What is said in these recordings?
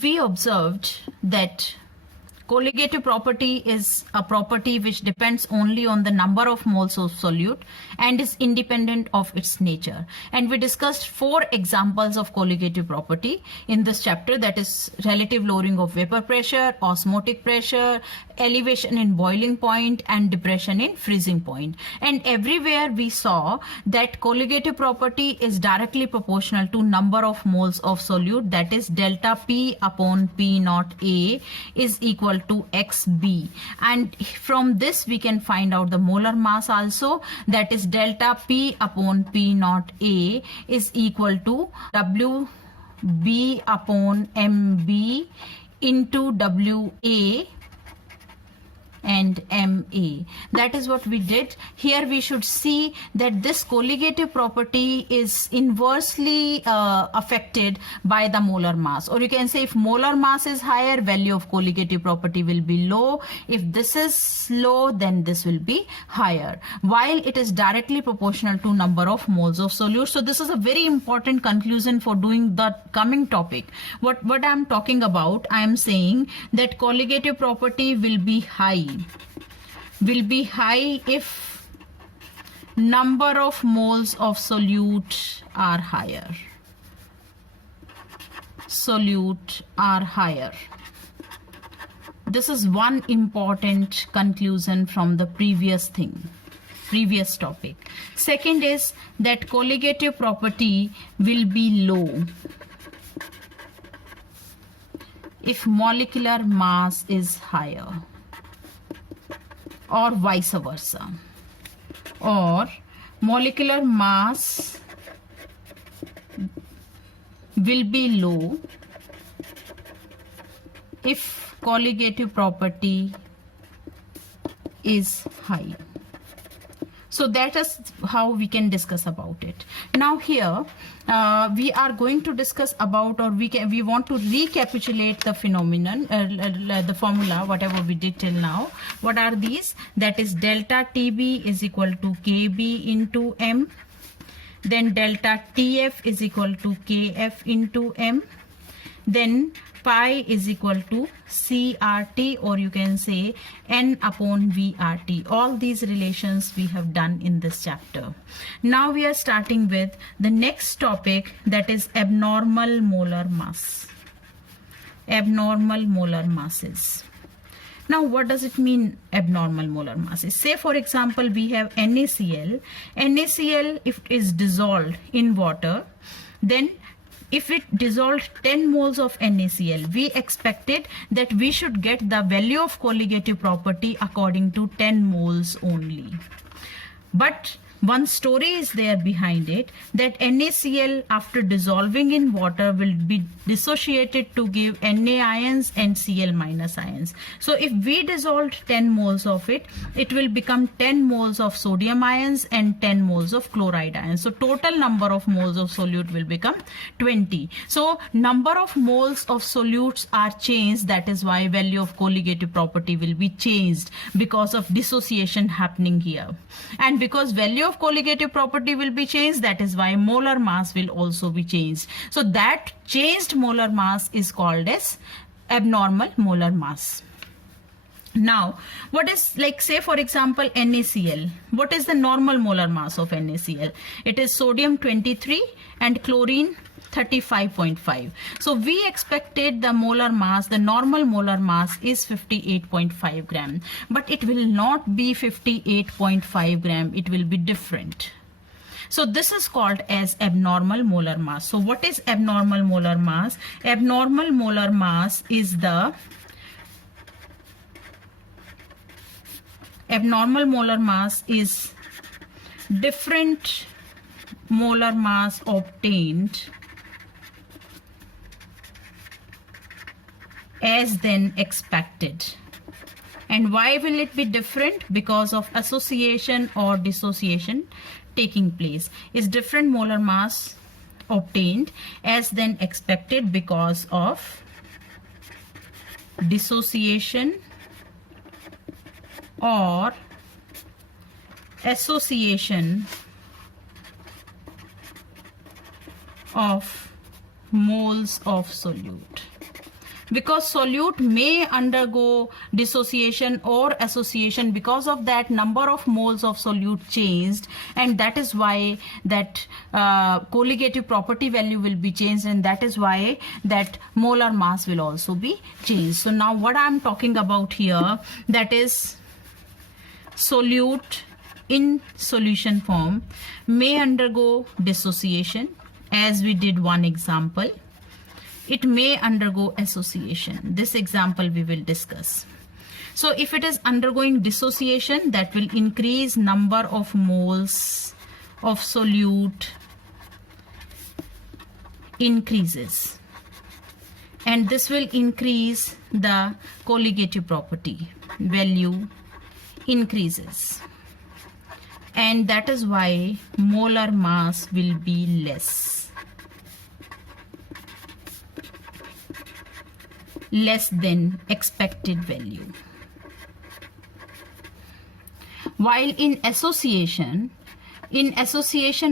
we observed that colligative property is a property which depends only on the number of moles of solute and is independent of its nature. And we discussed 4 examples of colligative property in this chapter, that is relative lowering of vapor pressure, osmotic pressure, elevation in boiling point, and depression in freezing point. And everywhere we saw that colligative property is directly proportional to number of moles of solute, that is delta P upon P naught A is equal to XB. And from this we can find out the molar mass also, that is delta P upon P naught A is equal to WB upon MB into WA and MA. That is what we did. Here we should see that this colligative property is inversely affected by the molar mass, or you can say if molar mass is higher, value of colligative property will be low. If this is low, then this will be higher, while it is directly proportional to number of moles of solute. So this is a very important conclusion for doing the coming topic. What I'm talking about, I am saying that colligative property will be high if number of moles of solute are higher. This is one important conclusion from the previous topic. Second is that colligative property will be low if molecular mass is higher, or vice versa, or molecular mass will be low if colligative property is high. So that is how we can discuss about it. Now here we are going to discuss about, or we want to recapitulate the phenomenon, the formula, whatever we did till now. What are these? That is delta TB is equal to KB into M. Then delta TF is equal to KF into M. Then pi is equal to CRT, or you can say N upon VRT. All these relations we have done in this chapter. Now we are starting with the next topic, that is abnormal molar mass. Abnormal molar masses. Now what does it mean, abnormal molar masses? Say for example we have NaCl. NaCl, if it is dissolved in water, then if it dissolved 10 moles of NaCl, we expected that we should get the value of colligative property according to 10 moles only. But one story is there behind it, that NaCl after dissolving in water will be dissociated to give Na ions and Cl minus ions. So if we dissolved 10 moles of it, it will become 10 moles of sodium ions and 10 moles of chloride ions. So total number of moles of solute will become 20. So number of moles of solutes are changed. That is why value of colligative property will be changed, because of dissociation happening here. And because value of colligative property will be changed, that is why molar mass will also be changed. So that changed molar mass is called as abnormal molar mass. Now what is, like say for example NaCl, what is the normal molar mass of NaCl? It is sodium 23 and chlorine 35.5. So we expected the molar mass, the normal molar mass is 58.5 gram, but it will not be 58.5 gram, it will be different. So this is called as abnormal molar mass. So what is abnormal molar mass? Abnormal molar mass is the different molar mass obtained as than expected. And why will it be different? Because of association or dissociation taking place. Is different molar mass obtained as than expected because of dissociation or association of moles of solute. because solute may undergo dissociation or association. Because of that, number of moles of solute changed, and that is why that colligative property value will be changed, and that is why that molar mass will also be changed. So now what I'm talking about here, that is solute in solution form may undergo dissociation, as we did one example. It may undergo association. This example we will discuss. So if it is undergoing dissociation, that will increase number of moles of solute increases, and this will increase the colligative property value increases, and that is why molar mass will be less than expected value. While in association,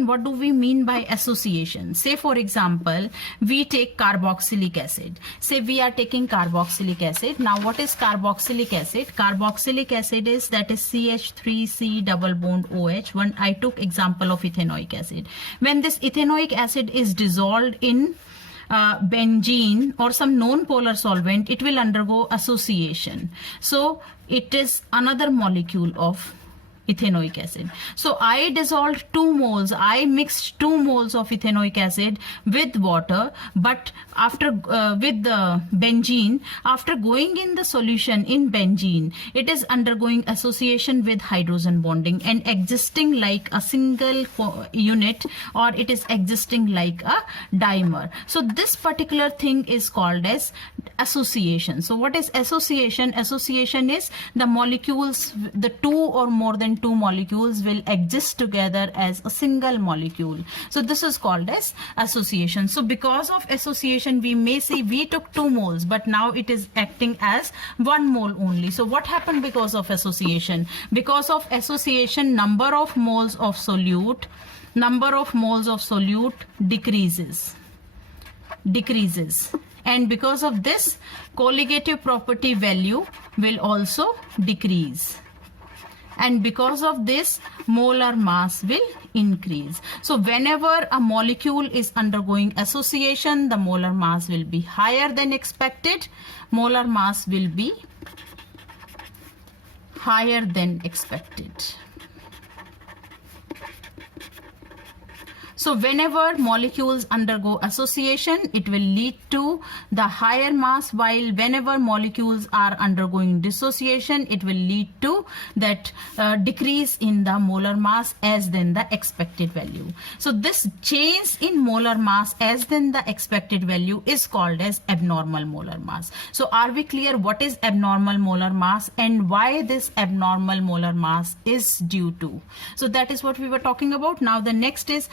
what do we mean by association? Say for example, we take carboxylic acid. Say we are taking carboxylic acid. Now what is carboxylic acid? Carboxylic acid is, that is CH3C double bond OH. When I took example of ethanoic acid, when this ethanoic acid is dissolved in benzene or some non-polar solvent, it will undergo association. So it is another molecule of ethanoic acid. So I dissolved 2 moles, I mixed 2 moles of ethanoic acid with water, but after with the benzene, after going in the solution in benzene, it is undergoing association with hydrogen bonding and existing like a single unit, or it is existing like a dimer. So this particular thing is called as association. So what is association? Association is the molecules, the 2 or more than 2 molecules will exist together as a single molecule. So this is called as association. So because of association, we may see we took 2 moles, but now it is acting as 1 mole only. So what happened because of association? Because of association, number of moles of solute decreases. And because of this, colligative property value will also decrease. And because of this, molar mass will increase. So whenever a molecule is undergoing association, the molar mass will be higher than expected. Molar mass will be higher than expected. So whenever molecules undergo association, it will lead to the higher mass, while whenever molecules are undergoing dissociation, it will lead to that decrease in the molar mass as than the expected value. So this change in molar mass as than the expected value is called as abnormal molar mass. So are we clear what is abnormal molar mass and why this abnormal molar mass is due to? So that is what we were talking about. Now the next is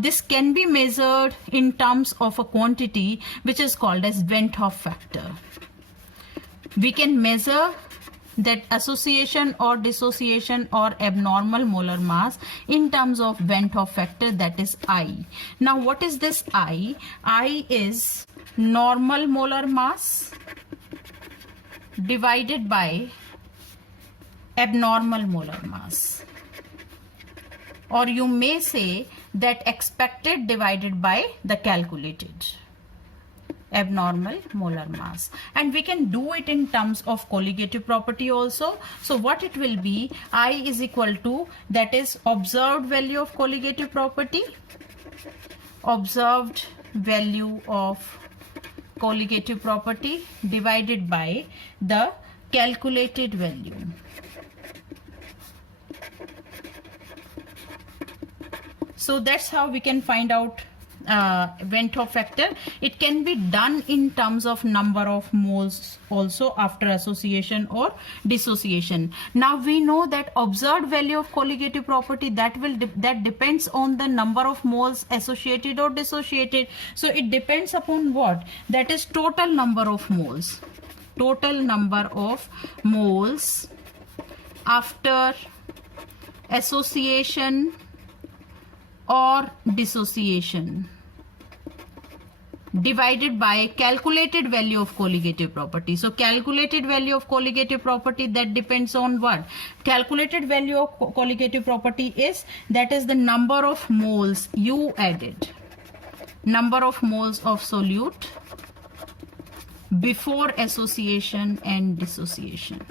this can be measured in terms of a quantity which is called as Van't Hoff factor. We can measure that association or dissociation or abnormal molar mass in terms of Van't Hoff factor, that is I. Now what is this I? I is normal molar mass divided by abnormal molar mass, or you may say that expected divided by the calculated abnormal molar mass. And we can do it in terms of colligative property also. So what it will be, I is equal to, that is observed value of colligative property, observed value of colligative property divided by the calculated value. So that's how we can find out Van't Hoff factor. It can be done in terms of number of moles also after association or dissociation. Now we know that observed value of colligative property, that depends on the number of moles associated or dissociated. So it depends upon what? That is total number of moles. Total number of moles after association or dissociation. divided by calculated value of colligative property. So calculated value of colligative property, that depends on what? Calculated value of colligative property is, that is the number of moles you added, number of moles of solute before association and dissociation.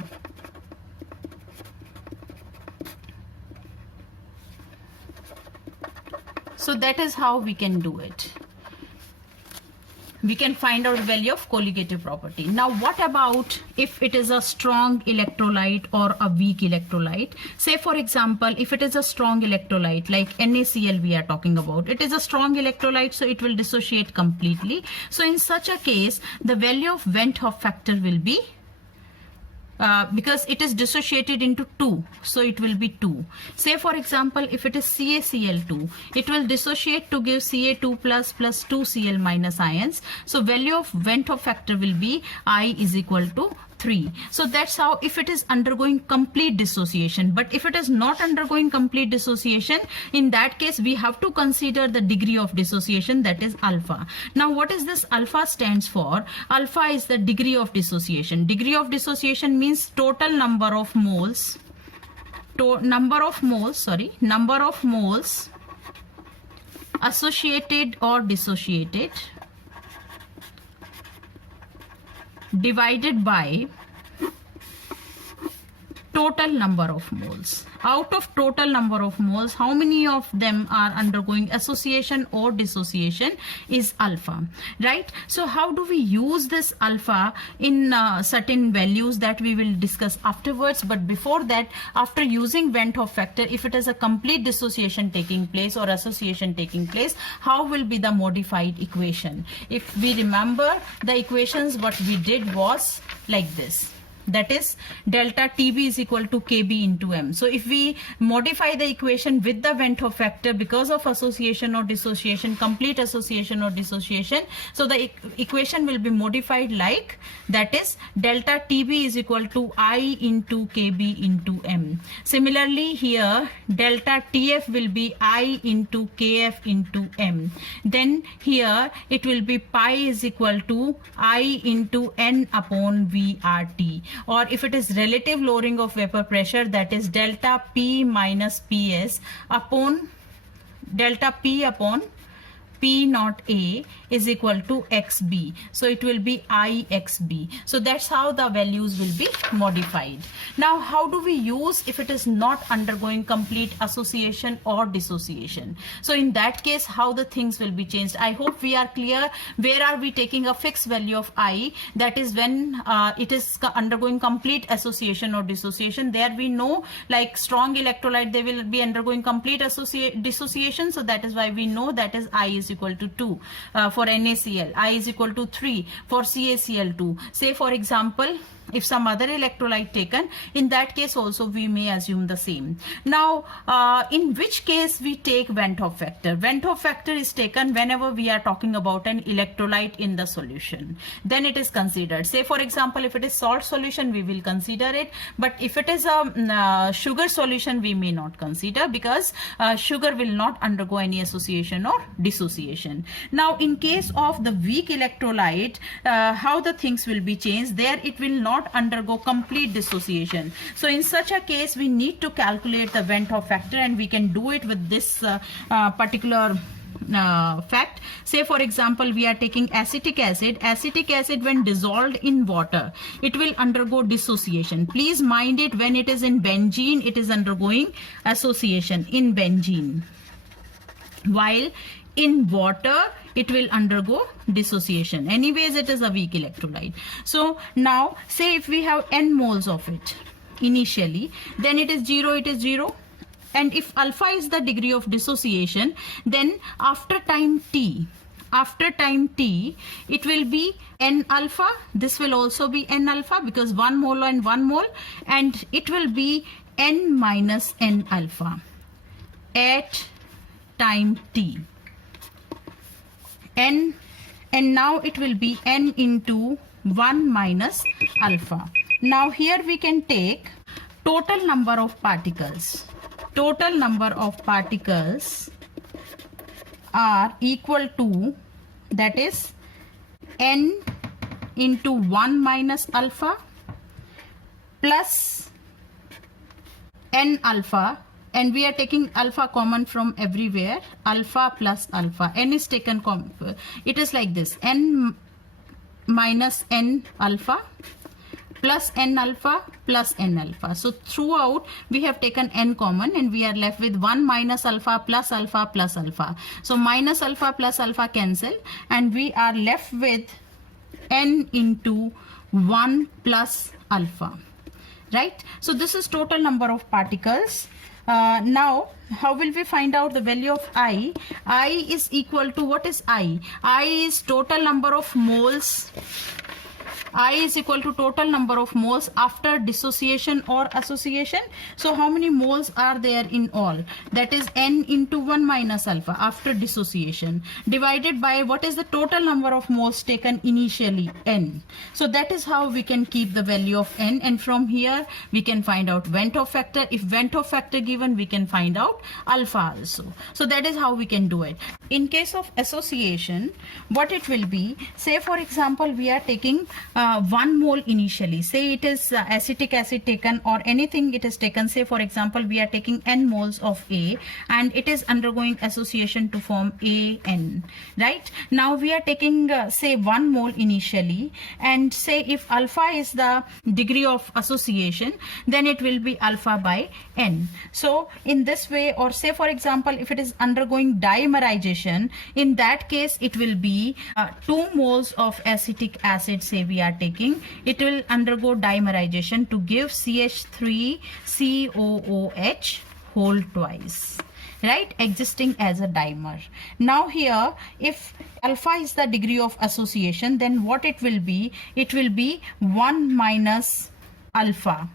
So that is how we can do it. We can find out value of colligative property. Now what about if it is a strong electrolyte or a weak electrolyte? Say for example, if it is a strong electrolyte like NaCl we are talking about, it is a strong electrolyte, so it will dissociate completely. So in such a case, the value of Van't Hoff factor will be because it is dissociated into 2, so it will be 2. Say for example, if it is CaCl2, it will dissociate to give Ca2 plus 2Cl minus ions. So value of Van't Hoff factor will be I is equal to 3. So that's how, if it is undergoing complete dissociation. But if it is not undergoing complete dissociation, in that case we have to consider the degree of dissociation, that is alpha. Now what is this alpha stands for? Alpha is the degree of dissociation. Degree of dissociation means total number of moles, number of moles associated or dissociated divided by total number of moles. Out of total number of moles, how many of them are undergoing association or dissociation is alpha, right? So how do we use this alpha in certain values that we will discuss afterwards? But before that, after using Van't Hoff factor, if it is a complete dissociation taking place or association taking place, how will be the modified equation? If we remember the equations, what we did was like this. That is delta TB is equal to KB into M. So if we modify the equation with the Van't Hoff factor because of association or dissociation, complete association or dissociation, so the equation will be modified like, that is delta TB is equal to I into KB into M. Similarly here, delta TF will be I into KF into M. Then here it will be pi is equal to I into N upon VRT. Or if it is relative lowering of vapor pressure, that is delta P minus PS upon delta P upon P naught A is equal to XB. So it will be IXB. So that's how the values will be modified. Now how do we use if it is not undergoing complete association or dissociation? So in that case, how the things will be changed? I hope we are clear. Where are we taking a fixed value of I? That is when it is undergoing complete association or dissociation. There we know, like strong electrolyte, they will be undergoing complete dissociation. So that is why we know that is I is equal to 2 for NaCl, I is equal to 3 for CaCl2. Say for example, if some other electrolyte taken, in that case also we may assume the same. Now in which case we take Van't Hoff factor? Van't Hoff factor is taken whenever we are talking about an electrolyte in the solution, then it is considered. Say for example, if it is salt solution, we will consider it, but if it is a sugar solution, we may not consider, because sugar will not undergo any association or dissociation. Now in case of the weak electrolyte, how the things will be changed? There it will not undergo complete dissociation. So in such a case, we need to calculate the Van't Hoff factor, and we can do it with this particular fact. Say for example, we are taking acetic acid. Acetic acid, when dissolved in water, it will undergo dissociation. Please mind it, when it is in benzene, it is undergoing association in benzene, while in water it will undergo dissociation. Anyways, it is a weak electrolyte. So now say if we have n moles of it initially, then it is 0, it is 0. And if alpha is the degree of dissociation, then after time t, it will be n alpha. This will also be n alpha, because 1 mole and 1 mole, and it will be n minus n alpha at time t. N, and now it will be n into 1 minus alpha. Now here we can take total number of particles. Total number of particles are equal to, that is n into 1 minus alpha plus n alpha, and we are taking alpha common from everywhere, alpha plus alpha. N is taken it is like this, n minus n alpha plus n alpha plus n alpha. So throughout we have taken n common and we are left with 1 minus alpha plus alpha plus alpha. So minus alpha plus alpha cancel and we are left with n into 1 plus alpha, right? So this is total number of particles. Now how will we find out the value of I? I is equal to, what is I? I is total number of moles. I is equal to total number of moles after dissociation or association. So how many moles are there in all? That is n into 1 minus alpha after dissociation divided by what is the total number of moles taken initially, n. So that is how we can keep the value of n, and from here we can find out Vent Hoff factor. If Vent Hoff factor given, we can find out alpha also. So that is how we can do it. In case of association, what it will be, say for example we are taking 1 mole initially, say it is acetic acid taken or anything it is taken, say for example we are taking n moles of A and it is undergoing association to form AN, right? Now we are taking say 1 mole initially, and say if alpha is the degree of association, then it will be alpha by n. So in this way, or say for example if it is undergoing dimerization, in that case it will be 2 moles of acetic acid, say we are taking, it will undergo dimerization to give CH3COOH whole twice, right, existing as a dimer. Now here if alpha is the degree of association, then what it will be? It will be 1 minus alpha,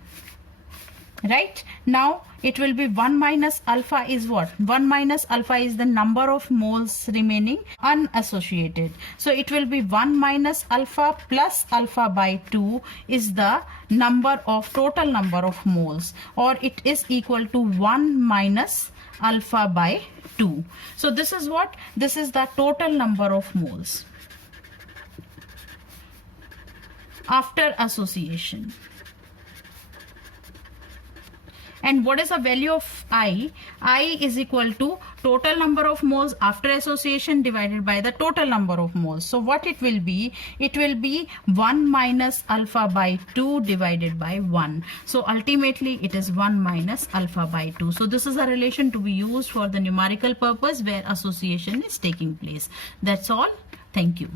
right? Now it will be 1 minus alpha is what? 1 minus alpha is the number of moles remaining unassociated. So it will be 1 minus alpha plus alpha by 2 is the number of total number of moles, or it is equal to 1 minus alpha by 2. So this is what? This is the total number of moles after association. And what is the value of I? I is equal to total number of moles after association divided by the total number of moles. So what it will be? It will be 1 minus alpha by 2 divided by 1. So ultimately it is 1 minus alpha by 2. So this is a relation to be used for the numerical purpose where association is taking place. That's all. Thank you.